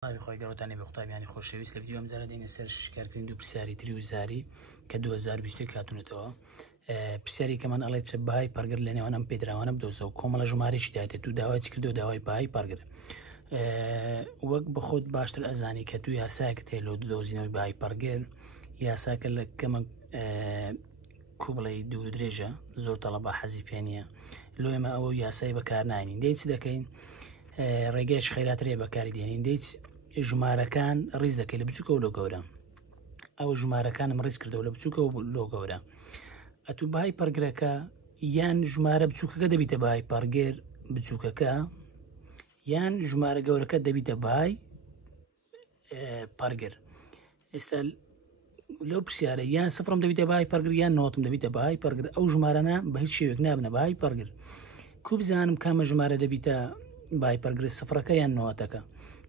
خۆی گەڕۆتانی بە قوتابیانی خۆشەویست لە ڤیدیۆ ئەمجارە دێنە سەر شکارکردنی دوو پرسیاری تری وزاری کە 2020 هاتوونەتەوە. پرسیاری کەمان ئەڵێ چ بەهای پەرگر لە نێوان ئەم پێدراوانە بدۆزەوە کۆمەڵە ژمارەیەکی دایێت و داوای چ کردو داوای بەهای پەرگر. وەک بە خۆت باشتر ئەزانی کە تو یاساکە تێ لە دۆزینەوەی بەهای پەرگر یاساکە لە کەمە کوبڵی دوور درێژە زۆر تەڵەبا حەزی پێ نییە لۆ ئێمە ئەوە یاسای بەکار ناینین دەی چ دەکەین ڕێگەیەش خەیراترێ بەکاری دێنین دەی ژمارەکان ڕیز دەکەی لە بچووکە و لۆ گەورە ئەو ژمارەکانم ڕیز کردەوە لە بچووکە و لۆ گەورە ئەتو بەهای پەرگرەکە یان ژمارە بچووکەکە دەبیتە بەهای پەرگر بچووکەکە یان ژمارە گەورەکە دەبیتە بەهای پەرگر. ئێستا لەو پرسیارە یان سفرم دەبیتە بەهای پەرگر یان نۆتم دەبیتە بەهای پەرگر ئەو ژمارەنە بە هیچ شێوێک نابنە بەهای پەرگر. کو بزانم کامە ژمارە دەبیتە بەهای پەرگر سفرەکە یان نۆتەکە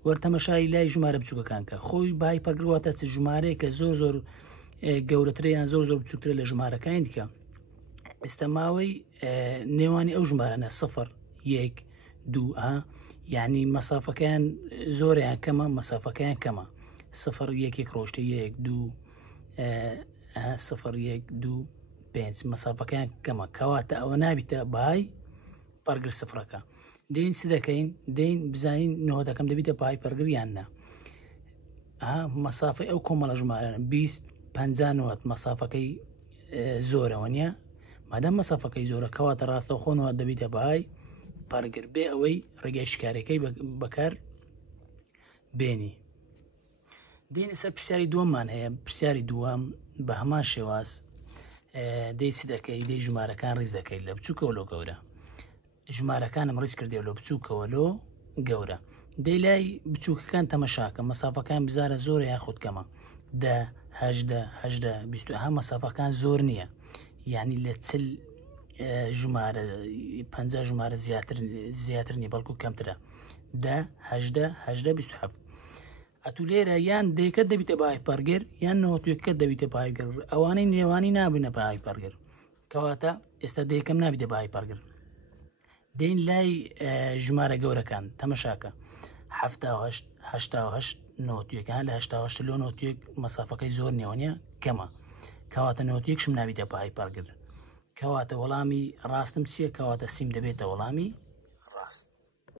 وەرتەمەشای لای ژمارە بچووکەکان کە خۆی بەهای پەرگر واتە چ ژمارەیە کە زۆر گەورەترە یان زۆر بچووکترە لە ژمارەکانی دیکە. ئێستا ماوەی نێوانی ئەو ژمارەنە سفر یەک دوو یعنی مەسافەکەیان زۆریان کەمە مەسافەکەیان کەمە سفر یەکێک ڕۆشتە یەک دوو سفر یەک دوو پێنج مەسافەکەیان کەمە کەواتە ئەوە نابیتە بەهای پەرگر سفرەکە. دەین چ دەکەین دەین بزانین نۆتەکەم دەبیتە بەهای پەرگر یان نا مەسافەی ئەو کۆمەڵە ژمارەنە 20-50 نۆت مەسافەکەی زۆرەوە نییە مادام مەسافەکەی زۆرە کەواتە ڕاستەوخۆ نۆت دەبیتە بەهای پەرگر بێ ئەوەی ڕێگای شکارەکەی بەکار بێنی. دێنە سەر پرسیاری دووەممان هەیە. پرسیاری دووەم بە هەمان شێواز دەی چ دەکەی دەی ژمارەکان ڕیز دەکەی لە بچووکەوە لۆ گەورە ژمارەکانم ڕیز کردێ لۆ بچووکەوە لۆ گەورە دەی لای بچووکەکان تەمەشاکە مەسافەکان بزارە زۆرە یان خودکەمە 10 مەسافەکان زۆر نییە یعنی لە چل ژمارە 50 ژمارە زیاتر نیە بەڵکو کەمترە 10 ئەتو لێرە یان دەیەکە دەبیتە بەهای پەرگر یان نۆتوێکەکە دەبیتە بەهای پەرگر ئەوانەی نێوانی نابنە بەهای پەرگر کەواتە ئێستا دەیەکەم نابیتە بەهای پەرگر. دەین لای ژمارە گەورەکان تەمەشاکە 78 نۆتوێکەکان لە 88 لۆ نۆتوێک مەسافەکەی زۆر نێوانە کەمە کەواتە نۆتوێکشم نابیتە بەهای پەرگر کەواتە وەڵامی ڕاستم چییە کەواتە سیم دەبێتە وەڵامی